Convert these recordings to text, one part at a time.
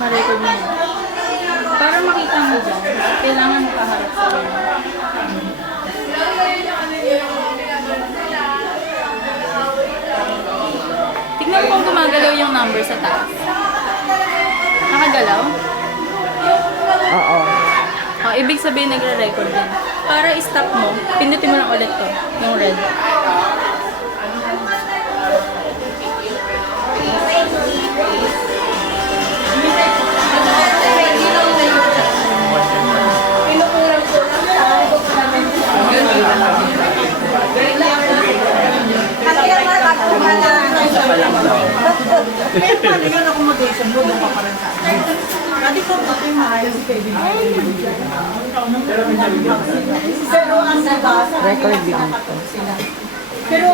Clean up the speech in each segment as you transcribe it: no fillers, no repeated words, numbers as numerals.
Naka-record mo na. Para makita mo dyan, kailangan makaharap sa iyo. Tignan mo kung gumagalaw yung number sa taas. Nakagalaw? Oo. Oh, ibig sabihin nagre-record din. Para i-stop mo, pindutin mo lang ulit to, yung red. Pero paano yung accommodation mo doon pa rin sa akin? Dati ko ito yung maayos si Kevin. Pero ang nabasa, Record din ito. pero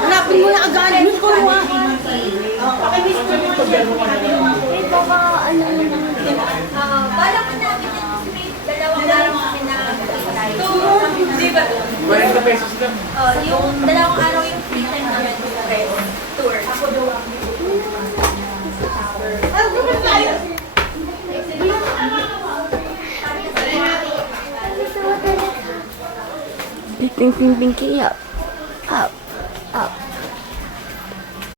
hanapin mo na agad. Miss ko mo. Pakimiss ko mo. Eh, baka ano naman. Bala ko namin yung dalawang araw kami na di ba? 40 pesos lang. Yung dalawang araw yung free time namin tour. Ping ping ping ping up. Up.